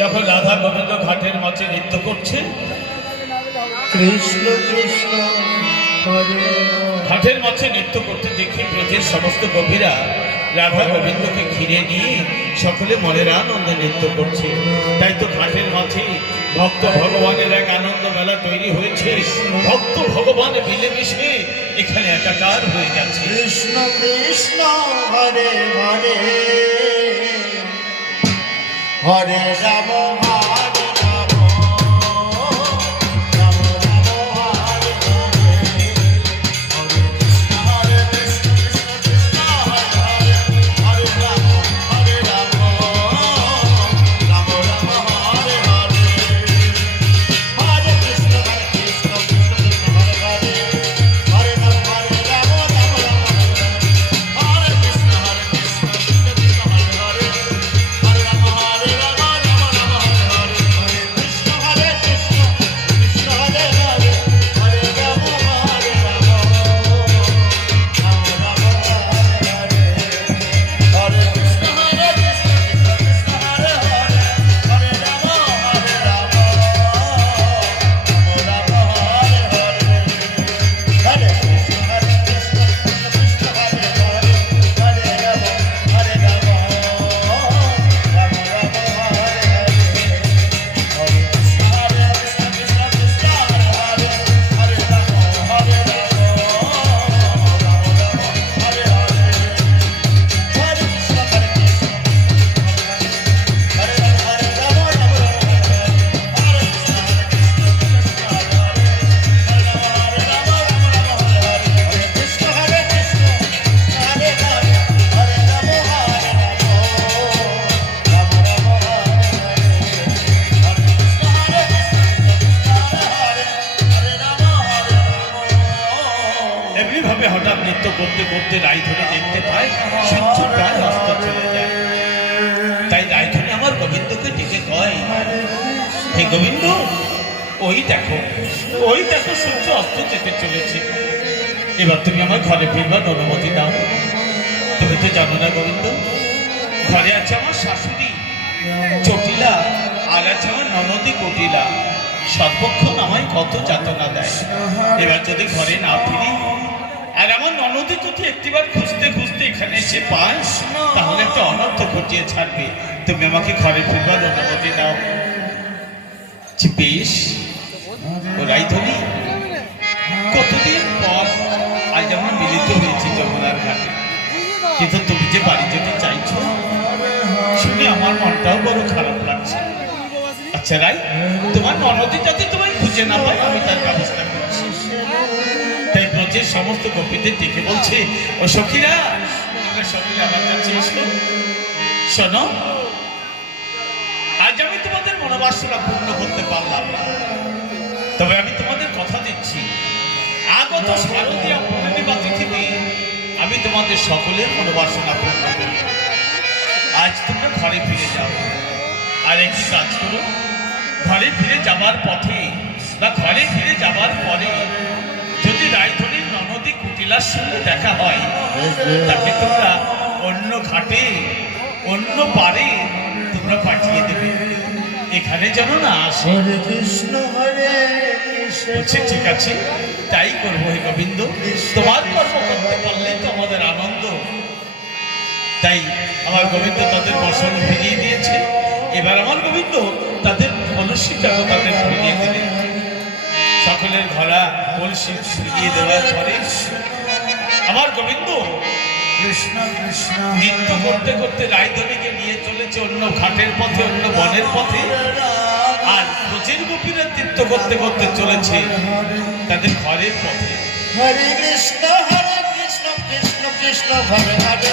যখন রাধা গোবিন্দ ঘাটের মাঝে নৃত্য করছে, কৃষ্ণ কৃষ্ণ ঘাটের মাঝে নৃত্য করতে দেখে ব্রজের সমস্ত গভীরা রাধা গোবিন্দকে ঘিরে নিয়ে সকলে মনের আনন্দে নৃত্য করছে। তাই তো ঘাটের মাঝে ভক্ত ভগবানের এক আনন্দ মেলা তৈরি হয়েছে। ভক্ত ভগবান মিলেমিশে এখানে একাকার হয়ে গেছে। কৃষ্ণ কৃষ্ণ হরে হরে হরে রাম হরে রাম রাম রাম হরে হরে হরে কৃষ্ণ হরে কৃষ্ণ কৃষ্ণ কৃষ্ণ হরে হরে হরে রাম রাম রাম হরে হরে হরে কৃষ্ণ কৃষ্ণ কৃষ্ণ হরে হরে হরে রাম রাম রাম হরে কৃষ্ণ কৃষ্ণ কৃষ্ণ হরে হরে হরে রাম হরে রাম রাম রাম হরে হরে হরে কৃষ্ণ হরে কৃষ্ণ কৃষ্ণ হরে হরে হরে রাম হরে রাম রাম রাম হরে হরে হরে কৃষ্ণ হরে কৃষ্ণ কৃষ্ণ কৃষ্ণ হরে হরে হরে রাম হরে রাম রাম রাম হরে হরে হরে কৃষ্ণ হরে কৃষ্ণ কৃষ্ণ কৃষ্ণ হরে হরে হরে রাম হরে রাম রাম রাম হরে হরে হরে কৃষ্ণ হরে কৃষ্ণ কৃষ্ণ কৃষ্ণ হরে হরে হরে রাম হরে রাম রাম রাম হরে হরে হরে কৃষ্ণ হরে কৃষ্ণ হরে রাম হরে রাম রাম রাম হরে হরে কৃষ্ণ হরে কৃষ্ণ কৃষ্ণ হরে হরে হরে রাম হরে রাম রাম রাম হরে হরে হরে কৃষ্ণ হরে কৃষ্ণ হরে হরে হরে রাম হরে রাম রাম রাম হরে হরে হরে কৃষ্ণ হরে কৃষ্ণ কৃষ্ণ হরে হরে হরে রাম হরে রাম। এমনি ভাবে হঠাৎ নৃত্য করতে করতে রায়ধনী দেখতে পায় সূর্য প্রায় অস্ত চলে যায়। তাই রায়ধনী আমার গোবিন্দকে ডেকে কয়, হে গোবিন্দ, ওই দেখো সূর্য অস্ত যেতে চলেছে। এবার তুমি আমার ঘরে ফিরবার অনুমতি দাও। তুমি তো জানো না গোবিন্দ, ঘরে আছে আমার শাশুড়ি চটিলা আর আছে আমার ননদী কটিলা। সর্বক্ষণ আমায় কত যাতনা দেয়। এবার যদি ঘরে না ফিরি আর আমার ননদী যদি একটিবার খুঁজতে খুঁজতে এখানে এসে পায়, তাহলে একটা অনর্থ ঘটিয়ে ছাড়বে। তুমি আমাকে ঘরে ফিরবার অনুমতি দাও। বেশ, ও রায়ধনী, কতদিন পর আজ আমরা মিলিত হয়েছি যমুনার ঘাটে। কিন্তু তুমি যে বাড়ি যেতে চাইছো শুনে আমার মনটাও বড় খারাপ লাগছে। আচ্ছা রাই, তোমার ননদী যাতে তোমায় খুঁজে না পায় আমি তার ব্যবস্থা করছি। তাই ব্রজের সমস্ত গোপীদের ডেকে বলছে, ও সখীরা, তোমরা সকলে আমার কাছে এসো। শোনো, আজ আমি তোমাদের মনোবাসনা পূর্ণ করতে পারলাম না, তবে আমি তোমাদের কথা দিচ্ছি, আগত শারদীয়া পূর্ণিমা তিথিতে আমি তোমাদের সকলের মনোবাসনা পূর্ণ করব। আজ তোমরা ঘরে ফিরে যাও। আর একটি কাজ করো, ঘরে ফিরে যাবার পথে বা ঘরে ফিরে যাবার পরে যদি রায়ধনীর ননদী কুটিলার সঙ্গে দেখা হয়, তাকে তোমরা অন্য ঘাটে অন্য পারে তোমরা পাঠিয়ে দেবে, এখানে যেন না আসে। হরে কৃষ্ণ হরে কৃষ্ণ। বলছে ঠিক আছে, তাই করবো হে গোবিন্দ, তোমার কর্ম করতে পারলে তো আমাদের আনন্দ। তাই আমার গোবিন্দ তাদের বসন ফিরিয়ে দিয়েছে। এবার আমার গোবিন্দ তাদের কলসিটাকে তাদের ফিরিয়ে দিলেন। সকলের ঘোড়া কলসি ফিরিয়ে দেওয়ার পরে আমার গোবিন্দ কৃষ্ণ কৃষ্ণ নৃত্য করতে করতে রায়ধনীকে নিয়ে চলেছে অন্য ঘাটের পথে, অন্য বনের পথে। আর ব্রজের গোপীরা নৃত্য করতে করতে চলেছে তাদের ঘরের পথে। হরে কৃষ্ণ কৃষ্ণ কৃষ্ণ হরে হরে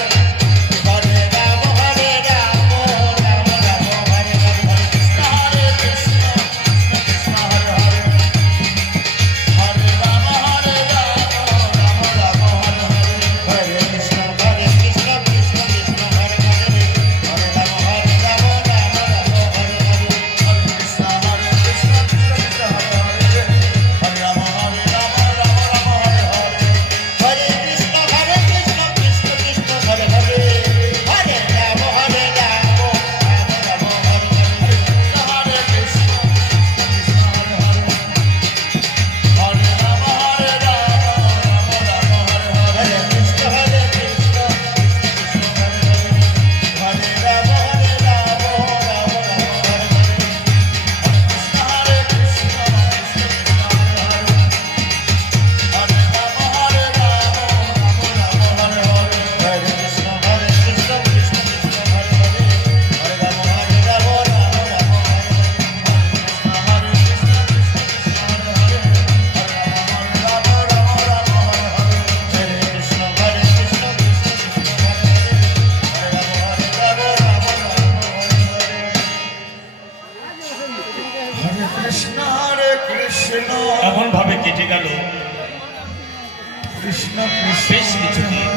কৃষ্ণ কৃষ্ণ বেশ কিছুদিন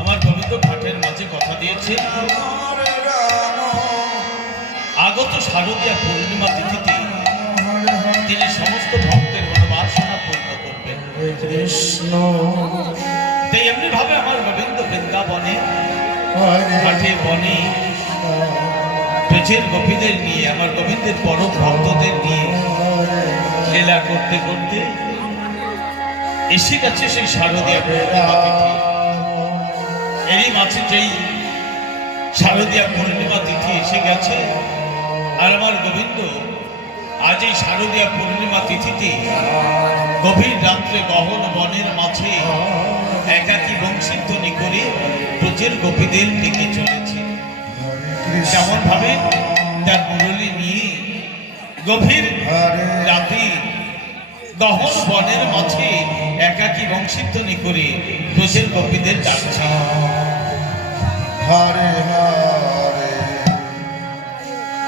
আমার গোবিন্দ ঘাটের মাঝে কথা দিয়েছে হরে রাম আগত শারদীয়া পূর্ণিমা তিথিতে হরে হরে তিনি সমস্ত ভক্তের মনোবাসনা পূর্ণ করবেন। কৃষ্ণ তাই এমনি ভাবে আমার গোবিন্দ বৃন্দাবনে হরে ঘাটে বনে ব্রজের গোপীদের নিয়ে আমার গোবিন্দের বড় ভক্তদের নিয়ে লীলা করতে করতে এসে গেছে সেই শারদীয়া পূর্ণিমা তিথি। এরই মাঝে যেই শারদীয়া পূর্ণিমা তিথি এসে গেছে আর আমার গোবিন্দ আজ এই শারদীয়া পূর্ণিমা তিথিতে গভীর রাত্রে গহন বনের মাঝে একাকী বংশীধ্বনি করে ব্রজের গোপীদের ডেকে চলেছে। যেমন ভাবে তার মুরলী নিয়ে গভীর রাতে গহন বনের মাঝে একাকী বংশীধ্বনি করে ব্রজের গোপীদের ডাকছে। হরে হরে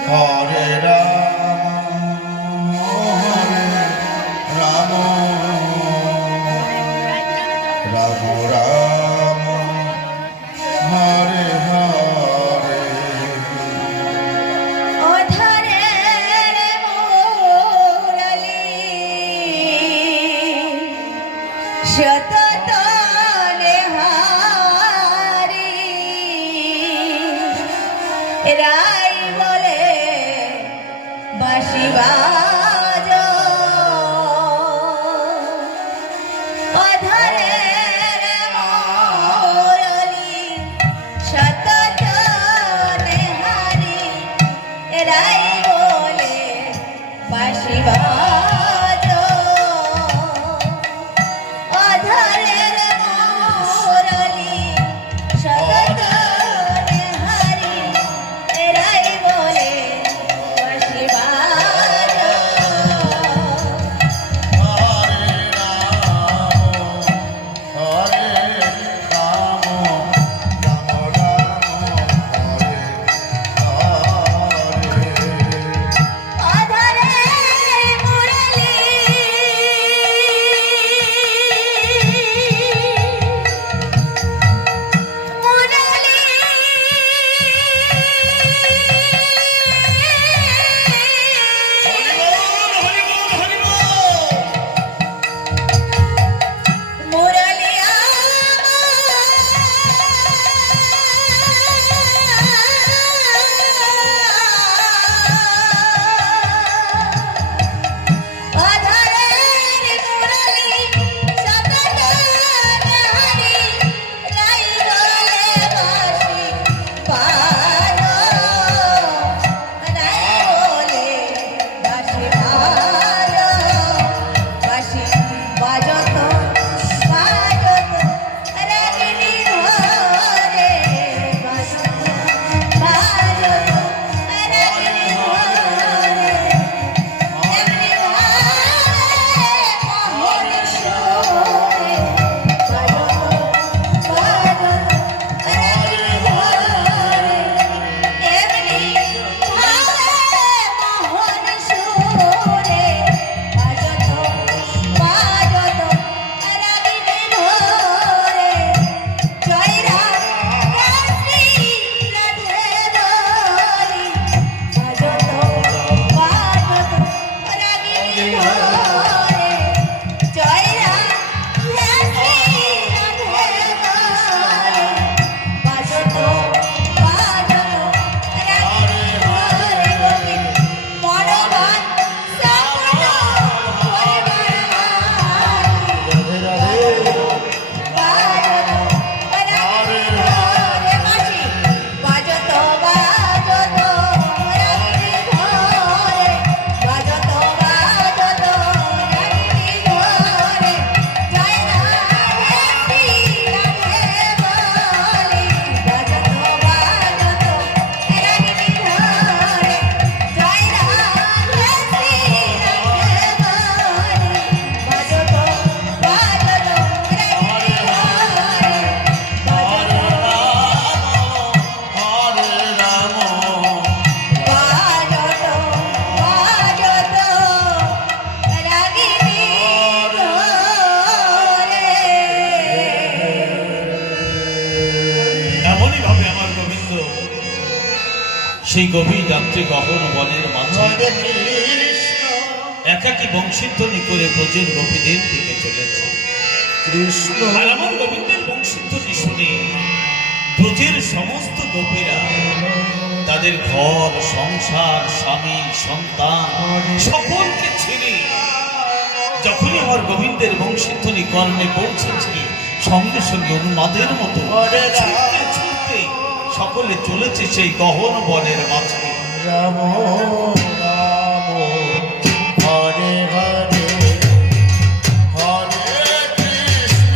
হরে রাম হরে রাম রাম রাম হরে হরে অধরের মুরলী শততলে হারি রাই বলে বাঁশি বাজো অধরের মুরলী শততলে হারি রাই বলে বাঁশি বাজো অধর সেই গভীর রাত্রে গহন বনের মাঝে হরে কৃষ্ণ একাকী বংশীধ্বনি করে ব্রজের গোপীদের দিকে চলেছে। কৃষ্ণ আর আমার গোবিন্দের বংশীধ্বনি শুনে ব্রজের সমস্ত গোপীরা তাদের ঘর সংসার স্বামী সন্তান সকলকে ছেড়ে যখনই আমার গোবিন্দের বংশীধ্বনি কর্ণে পৌঁছেছে সঙ্গে সঙ্গে উন্মাদের মতো ছুটতে ছুটতে সকলে চলেছে সেই গহন বনের মাঝে। রাম রাম হরে হরে হরে কৃষ্ণ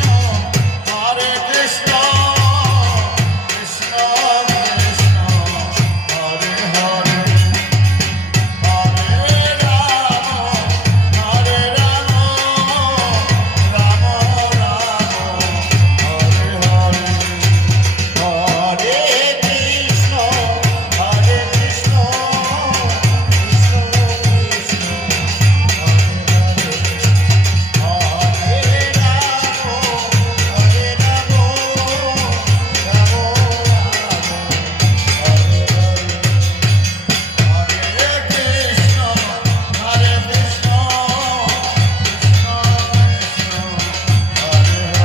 কৃষ্ণ কৃষ্ণ হরে হরে হরে রাম হরে রাম রাম রাম হরে হরে হরে কৃষ্ণ হরে কৃষ্ণ কৃষ্ণ কৃষ্ণ হরে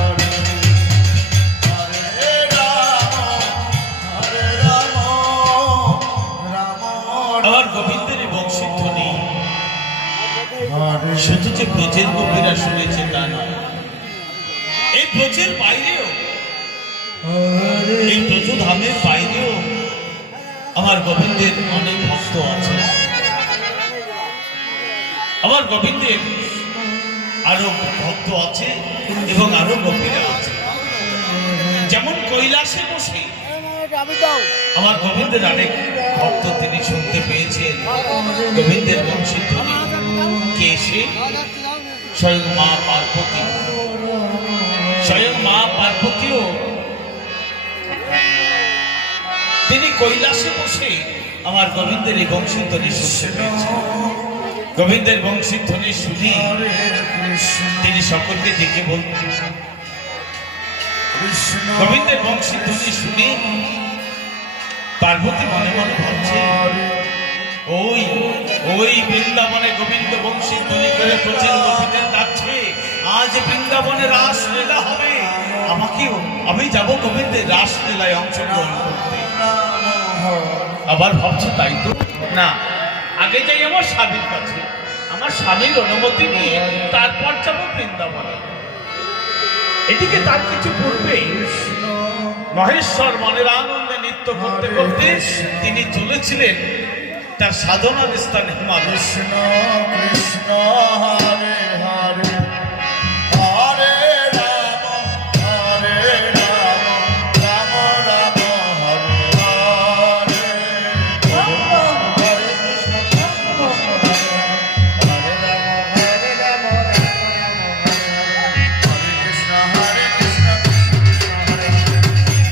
হরে হরে রাম রাম আমার গোবিন্দের এই বংশীধ্বনি শুধু যে ব্রজের গোপীরা শুনেছে তা নয়, এই ব্রজের বাইরেও এই ব্রজধামের বাইরেও আমার গোবিন্দের অনেক ভক্ত আছে। আমার গোবিন্দের আরো ভক্ত আছে এবং আরো গোপীরা আছে। যেমন কৈলাসে বসে আমার গোবিন্দের আরেক ভক্ত তিনি শুনতে পেয়েছেন গোবিন্দের বংশীধ্বনি কে সে? স্বয়ং মা পার্বতী। স্বয়ং মা পার্বতীও তিনি কৈলাসে বসে আমার গোবিন্দের এই বংশীধ্বনি শুনতে পেয়েছেন। গোবিন্দের বংশীধ্বনি শুনে তিনি সকলকে ডেকে বলতেন, গোবিন্দের বংশীধ্বনি শুনে পার্বতী মনে মনে ভাবছে, ওই ওই বৃন্দাবনে গোবিন্দ বংশীধ্বনি করে প্রচুর গোপীদের ডাকছে, আজ বৃন্দাবনে রাসলীলা হবে, আমাকেও আমি যাব গোবিন্দের রাসলীলায় অংশগ্রহণ করতে। আবার ভাবছে তাই তো না, আগে যাই আমার স্বামীর কাছে, আমার স্বামীর অনুমতি নিয়ে তারপর যাব বৃন্দাবনে। এদিকে তার কিছু পূর্বে মহেশ্বর মনের আনন্দে নৃত্য করতে করতে তিনি চলেছিলেন তার সাধনার স্থান হিমালয়। কৃষ্ণ কৃষ্ণ হরে হরে হরে রাম হরে রাম রাম রাম হরে হরে হরে কৃষ্ণ হরে রাম হরে রাম হরে কৃষ্ণ হরে কৃষ্ণ হরে রাম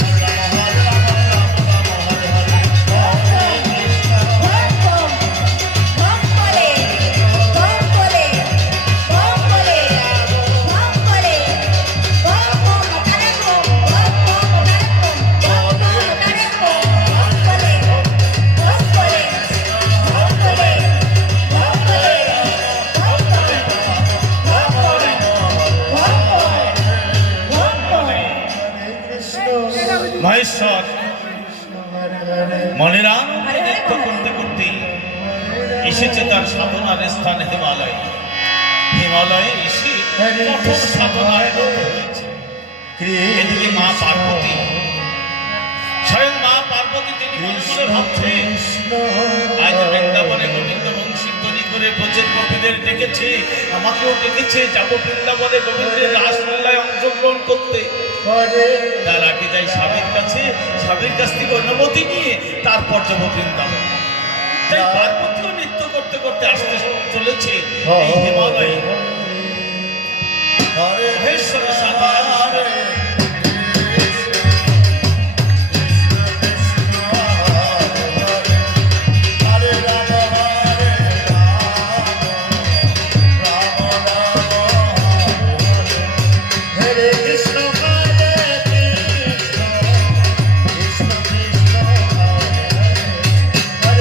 হরে রাম হরে মহেশ্বর মনের আনন্দে নৃত্য করতে করতে এসেছে তার সাধনার স্থান হিমালয়। হিমালয়ে এসে কঠোর সাধনায় রত হয়েছে। এদিকে মা পার্বতী, স্বয়ং মা পার্বতী তিনি মনে মনে ভাবছে, আজ বৃন্দাবনে গোবিন্দ বংশীধ্বনি করে ব্রজের গোপীদের ডেকেছে, আমাকেও ডেকেছে, যাব বৃন্দাবনে গোবিন্দের রাসলীলায় অংশগ্রহণ করতে। তার আগে যাই স্বামীর কাছে, স্বামীর কাছ থেকে অনুমতি নিয়ে তারপর যাব বৃন্দাবন। তাই পার্বতীও নৃত্য করতে করতে আসতে চলেছে এই হিমালয়ে। মহেশ্বরের সাধনা Hare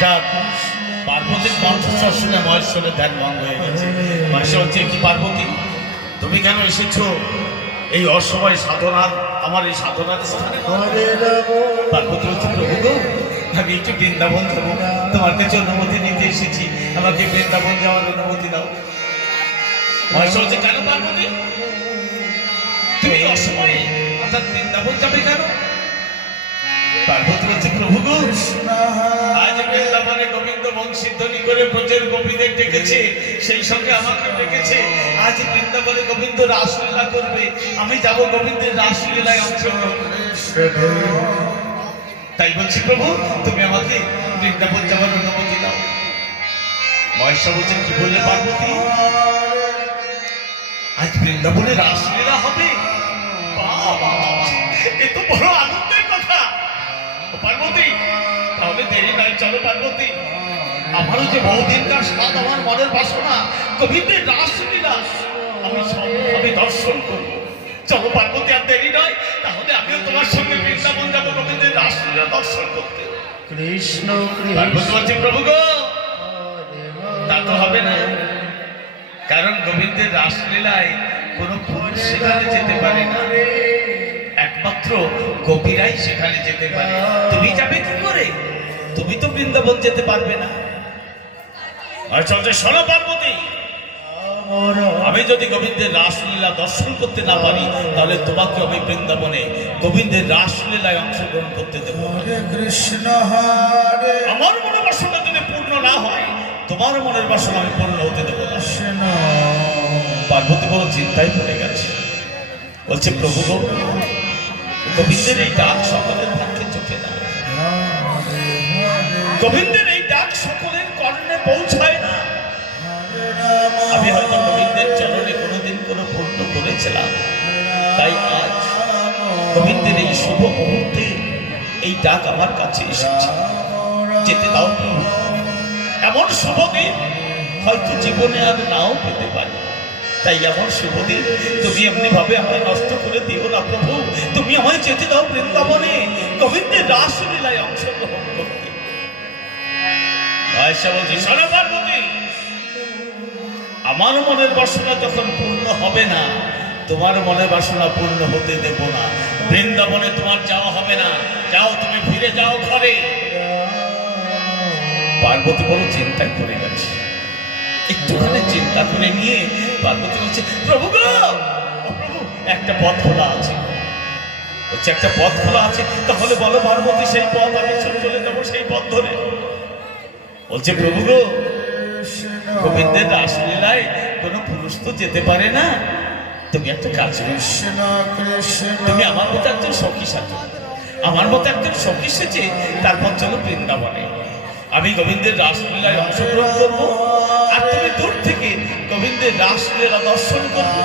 হঠাৎ পার্বতীর কণ্ঠস্বর শুনে মহেশ্বরের ধ্যান ভঙ্গ হয়ে গেছে। মহেশ্বর বলছে, কি পার্বতী, তুমি কেন এসেছো এই অসময় সাধনার, আমার এই সাধনার স্থানে? পার্বতী বলছে, প্রভু গো, আমি একটু বৃন্দাবন যাবো, তোমার কাছে অনুমতি নিতে এসেছি, আমাকে বৃন্দাবন যাওয়ার অনুমতি দাও। মহেশ্বর বলছে, কেন পার্বতী, তুমি অসময়ে অর্থাৎ বৃন্দাবন যাবে কেন? পার্বতী বলছে, প্রভু গো, আজ বৃন্দাবনে গোবিন্দ বংশীধ্বনি করে ব্রজের গোপীদের ডেকেছে, সেই সঙ্গে আমাকে ডেকেছে। আজ বৃন্দাবনে গোবিন্দ রাসলীলা করবে, আমি যাব গোবিন্দের রাসলীলায় অংশগ্রহণ করতে। তাই বলছি প্রভু, তুমি আমাকে বৃন্দাবন যাওয়ার অনুমতি দাও। মহেশ্বর বলছেন, কি বললে পার্বতী, আজ বৃন্দাবনে রাসলীলা হবে? বাবা, এ তো বড় আনন্দের কথা। ও পার্বতী, তাহলে দেরি নয়, চলো পার্বতী, আমারও যে বহুদিনকার স্বাদ, আমার মনের বাসনা গোবিন্দের রাসলীলা আমি সবভাবে দর্শন করবো। চলো পার্বতী, আর দেরি নয়, তাহলে আমিও তোমার সঙ্গে বৃন্দাবন যাবো গোবিন্দের রাসলীলা দর্শন করতে। কৃষ্ণ পার্বতী বলছে, প্রভু গো, তা তো হবে না, কারণ গোবিন্দের রাসলীলায় কোনো পুরুষ সেখানে যেতে পারে না, একমাত্র গোপীরাই সেখানে যেতে পারে। তুমি যাবে কি করে? তুমি তো বৃন্দাবন যেতে পারবে না। শোনো পার্বতী, আমি যদি গোবিন্দের রাসলীলা দর্শন করতে না পারি, তাহলে তোমাকে আমি বৃন্দাবনে গোবিন্দের রাসলীলায় অংশগ্রহণ করতে দেবো। কৃষ্ণ হরে আমার মনের বাসনা যদি পূর্ণ না হয়, তোমার মনের বাসনা আমি পূর্ণ হতে দেবো না। পার্বতী বড় চিন্তায় পড়ে গেছে, বলছে, প্রভু গো, গোবিন্দের এই ডাক সকলের পক্ষে চোখে না, গোবিন্দের এই ডাক সকলের কর্ণে পৌঁছায় না। আমি হয়তো গোবিন্দের চরণে কোনোদিন কোনো পূর্ণ করেছিলাম, তাই আজ গোবিন্দের এই শুভ মুহূর্তে এই ডাক আমার কাছে এসেছে, যেতে দাও প্রভু। এমন শুভ দিন হয়তো জীবনে আর নাও পেতে পারি, তাই এমন শুভ দিন তুমি এমনি ভাবে আমায় নষ্ট করে দিও না প্রভু। তুমি আমায় যেতে দাও বৃন্দাবনে গোবিন্দের রাসলীলায় অংশগ্রহণ করতে। বলছি, শোনো পার্বতী, আমার মনের বাসনা যখন পূর্ণ হবে না, তোমার মনের বাসনা পূর্ণ হতে দেব না। বৃন্দাবনে তোমার যাওয়া হবে না, যাও, তুমি ফিরে যাও ঘরে। পার্বতী বড় চিন্তায় পড়ে গেছে। একটুখানি চিন্তা করে নিয়ে পার্বতী বলছে, প্রভু গো, প্রভু, একটা পথ খোলা আছে। বলছে, একটা পথ খোলা আছে, তাহলে বলো পার্বতী, সেই পথ আমি চলে যাবো সেই পথ ধরে। বলছে, প্রভু গো, গোবিন্দের রাসলীলায় কোনো পুরুষ তো যেতে পারে না, তুমি একটা কাজ করো, তুমি আমার মতো একজন সখী সাথে, আমার মতো একজন সখী সেজে তারপর চলো বৃন্দাবনে। আমি গোবিন্দের রাসলীলায় অংশগ্রহণ করবো, আর তুমি দূর থেকে গোবিন্দের রাসলীলা দর্শন করবে।